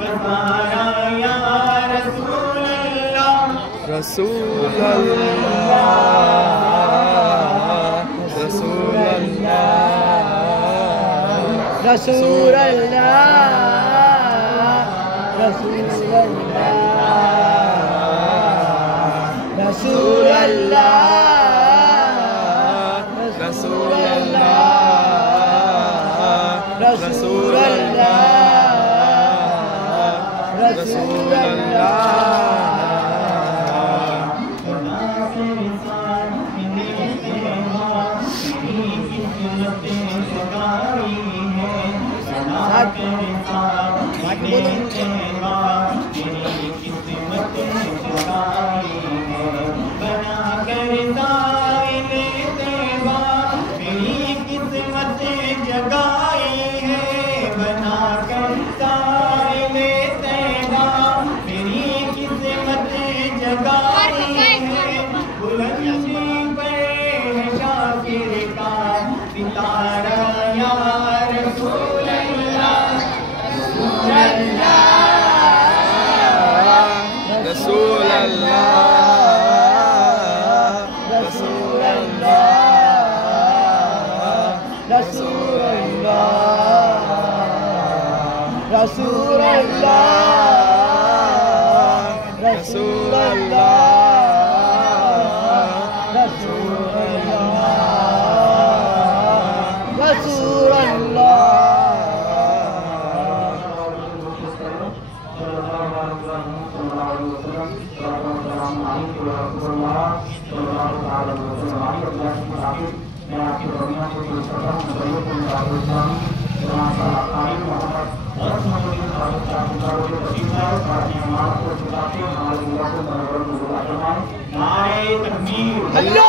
بتایا یا رسول اللہ رسول اللہ رسول اللہ رسول اللہ رسول اللہ رسول اللہ رسول اللہ رسول اللہ رسول رسول اللہ رسول اللہ رسول اللہ رسول اللہ نعرہ تکبیر اللہ